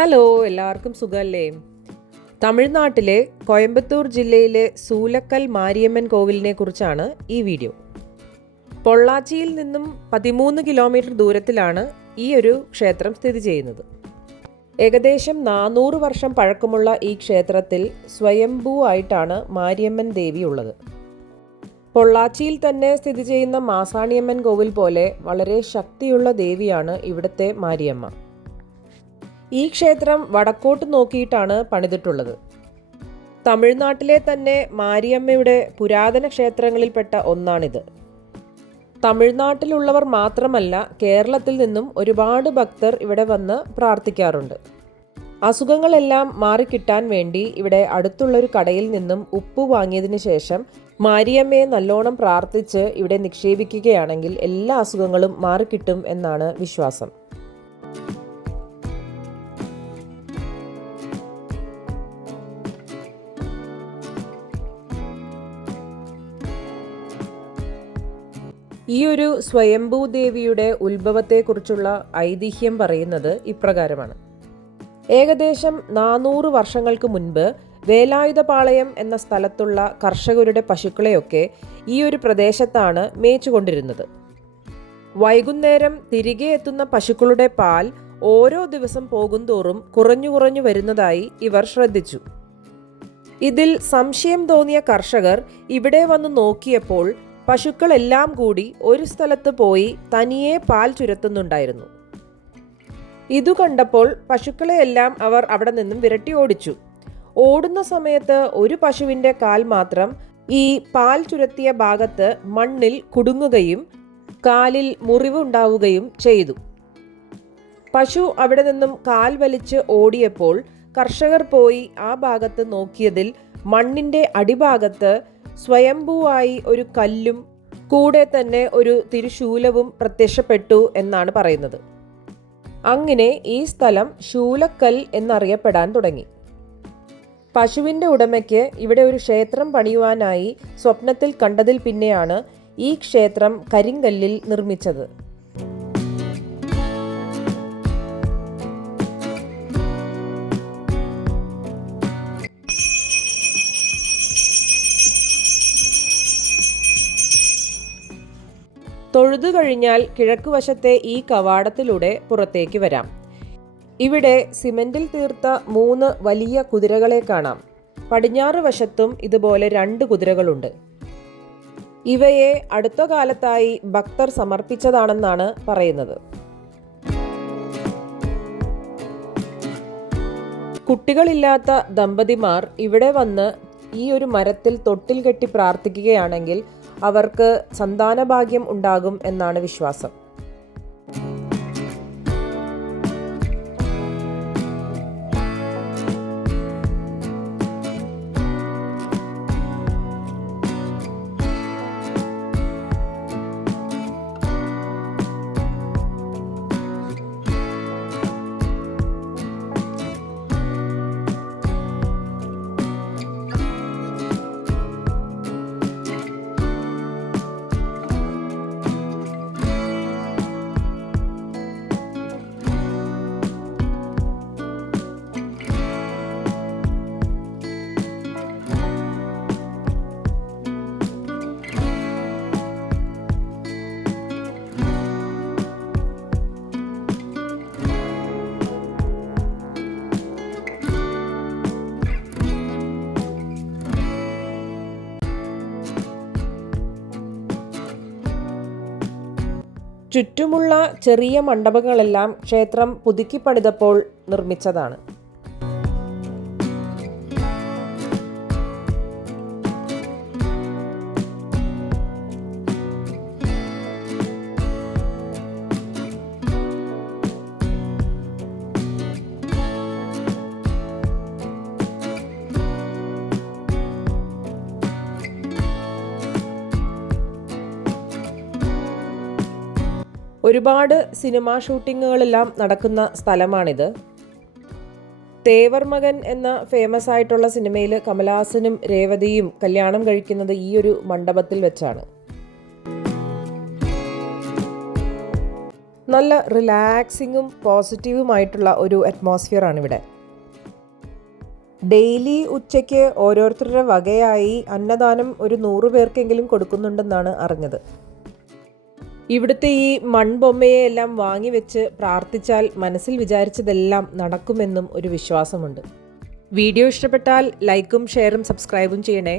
Hello, എല്ലാവർക്കും സുഖമല്ലേ? തമിഴ്നാട്ടിലെ കോയമ്പത്തൂർ ജില്ലയിലെ സൂലക്കൽ മാരിയമ്മൻ കോവിലിനെ കുറിച്ചാണ് ഈ വീഡിയോ. പൊള്ളാച്ചിയിൽ നിന്നും 13 കിലോമീറ്റർ ദൂരത്തിലാണ് ഈ ഒരു ക്ഷേത്രം സ്ഥിതി ചെയ്യുന്നത്. ഏകദേശം 400 വർഷം പഴക്കമുള്ള ഈ ക്ഷേത്രത്തിൽ സ്വയംഭൂ ആയിട്ടാണ് മാരിയമ്മൻ ദേവി ഉള്ളത്. പൊള്ളാച്ചിയിൽ തന്നെ സ്ഥിതി ചെയ്യുന്ന മാസാണിയമ്മൻ കോവിൽ പോലെ വളരെ ശക്തിയുള്ള ദേവിയാണ് ഇവിടുത്തെ മാരിയമ്മ. ഈ ക്ഷേത്രം വടക്കോട്ട് നോക്കിയിട്ടാണ് പണിതിട്ടുള്ളത്. തമിഴ്നാട്ടിലെ തന്നെ മാരിയമ്മയുടെ പുരാതന ക്ഷേത്രങ്ങളിൽപ്പെട്ട ഒന്നാണിത്. തമിഴ്നാട്ടിലുള്ളവർ മാത്രമല്ല, കേരളത്തിൽ നിന്നും ഒരുപാട് ഭക്തർ ഇവിടെ വന്ന് പ്രാർത്ഥിക്കാറുണ്ട്. അസുഖങ്ങളെല്ലാം മാറിക്കിട്ടാൻ വേണ്ടി ഇവിടെ അടുത്തുള്ളൊരു കടയിൽ നിന്നും ഉപ്പ് വാങ്ങിയതിനു ശേഷം മാരിയമ്മയെ നല്ലോണം പ്രാർത്ഥിച്ച് ഇവിടെ നിക്ഷേപിക്കുകയാണെങ്കിൽ എല്ലാ അസുഖങ്ങളും മാറിക്കിട്ടും എന്നാണ് വിശ്വാസം. ഈ ഒരു സ്വയംഭൂ ദേവിയുടെ ഉത്ഭവത്തെക്കുറിച്ചുള്ള ഐതിഹ്യം പറയുന്നത് ഇപ്രകാരമാണ്. ഏകദേശം 400 വർഷങ്ങൾക്ക് മുൻപ് വേലായുധപാളയം എന്ന സ്ഥലത്തുള്ള കർഷകരുടെ പശുക്കളെയൊക്കെ ഈ ഒരു പ്രദേശത്താണ് മേച്ചുകൊണ്ടിരുന്നത്. വൈകുന്നേരം തിരികെ എത്തുന്ന പശുക്കളുടെ പാൽ ഓരോ ദിവസം പോകുന്തോറും കുറഞ്ഞു വരുന്നതായി ഇവർ ശ്രദ്ധിച്ചു. ഇതിൽ സംശയം തോന്നിയ കർഷകർ ഇവിടെ വന്ന് നോക്കിയപ്പോൾ പശുക്കളെല്ലാം കൂടി ഒരു സ്ഥലത്ത് പോയി തനിയെ പാൽ ചുരത്തുന്നുണ്ടായിരുന്നു. ഇതു കണ്ടപ്പോൾ പശുക്കളെയെല്ലാം അവർ അവിടെ നിന്നും വിരട്ടി ഓടിച്ചു. ഓടുന്ന സമയത്ത് ഒരു പശുവിൻ്റെ കാൽ മാത്രം ഈ പാൽ ചുരത്തിയ ഭാഗത്ത് മണ്ണിൽ കുടുങ്ങുകയും കാലിൽ മുറിവുണ്ടാവുകയും ചെയ്തു. പശു അവിടെ നിന്നും കാൽ വലിച്ച് ഓടിയപ്പോൾ കർഷകർ പോയി ആ ഭാഗത്ത് നോക്കിയതിൽ മണ്ണിൻ്റെ അടിഭാഗത്ത് സ്വയംഭൂവായി ഒരു കല്ലും കൂടെ തന്നെ ഒരു തിരുശൂലവും പ്രത്യക്ഷപ്പെട്ടു എന്നാണ് പറയുന്നത്. അങ്ങനെ ഈ സ്ഥലം ശൂലക്കൽ എന്നറിയപ്പെടാൻ തുടങ്ങി. പശുവിൻ്റെ ഉടമയ്ക്ക് ഇവിടെ ഒരു ക്ഷേത്രം പണിയുവാനായി സ്വപ്നത്തിൽ കണ്ടതിൽ പിന്നെയാണ് ഈ ക്ഷേത്രം കരിങ്കല്ലിൽ നിർമ്മിച്ചത്. തൊഴുതു കഴിഞ്ഞാൽ കിഴക്കുവശത്തെ ഈ കവാടത്തിലൂടെ പുറത്തേക്ക് വരാം. ഇവിടെ സിമന്റിൽ തീർത്ത 3 വലിയ കുതിരകളെ കാണാം. പടിഞ്ഞാറ് വശത്തും ഇതുപോലെ 2 കുതിരകളുണ്ട്. ഇവയെ അടുത്ത കാലത്തായി ഭക്തർ സമർപ്പിച്ചതാണെന്നാണ് പറയുന്നത്. കുട്ടികളില്ലാത്ത ദമ്പതിമാർ ഇവിടെ വന്ന് ഈ ഒരു മരത്തിൽ തൊട്ടിൽ കെട്ടി പ്രാർത്ഥിക്കുകയാണെങ്കിൽ അവർക്ക് സന്താനഭാഗ്യം ഉണ്ടാകും എന്നാണ് വിശ്വാസം. ചുറ്റുമുള്ള ചെറിയ മണ്ഡപങ്ങളെല്ലാം ക്ഷേത്രം പുതുക്കിപ്പണിതപ്പോൾ നിർമ്മിച്ചതാണ്. ഒരുപാട് സിനിമാ ഷൂട്ടിങ്ങുകളെല്ലാം നടക്കുന്ന സ്ഥലമാണിത്. തേവർ മകൻ എന്ന ഫേമസ് ആയിട്ടുള്ള സിനിമയിൽ കമലഹാസനും രേവതിയും കല്യാണം കഴിക്കുന്നത് ഈ ഒരു മണ്ഡപത്തിൽ വെച്ചാണ്. നല്ല റിലാക്സിങ്ങും പോസിറ്റീവുമായിട്ടുള്ള ഒരു അറ്റ്മോസ്ഫിയറാണ് ഇവിടെ. ഡെയിലി ഉച്ചയ്ക്ക് ഓരോരുത്തരുടെ വകയായി അന്നദാനം ഒരു 100 പേർക്കെങ്കിലും കൊടുക്കുന്നുണ്ടെന്നാണ് അറിഞ്ഞത്. ഇവിടുത്തെ ഈ മൺബൊമ്മയെ എല്ലാം വാങ്ങിവെച്ച് പ്രാർത്ഥിച്ചാൽ മനസ്സിൽ വിചാരിച്ചതെല്ലാം നടക്കുമെന്നും ഒരു വിശ്വാസമുണ്ട്. വീഡിയോ ഇഷ്ടപ്പെട്ടാൽ ലൈക്കും ഷെയറും സബ്സ്ക്രൈബും ചെയ്യണേ.